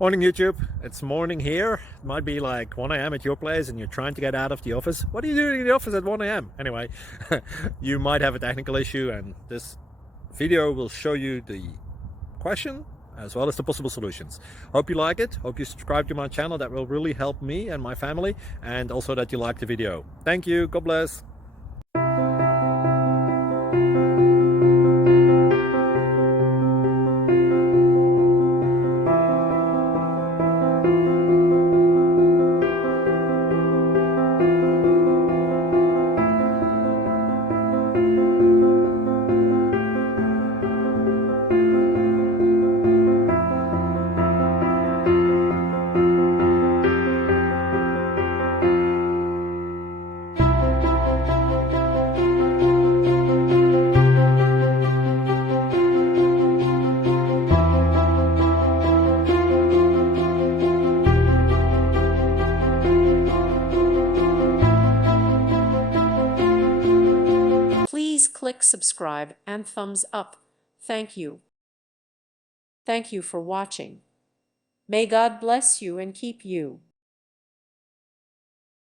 Morning YouTube, it's morning here. It might be like 1 a.m. at your place and you're trying to get out of the office. What are you doing in the office at 1 a.m.? Anyway, you might have a technical issue and this video will show you the question as well as the possible solutions. Hope you like it, hope you subscribe to my channel. That will really help me and my family, and also that you like the video. Thank you, God bless. Please click subscribe and thumbs up. Thank you. Thank you for watching. May God bless you and keep you.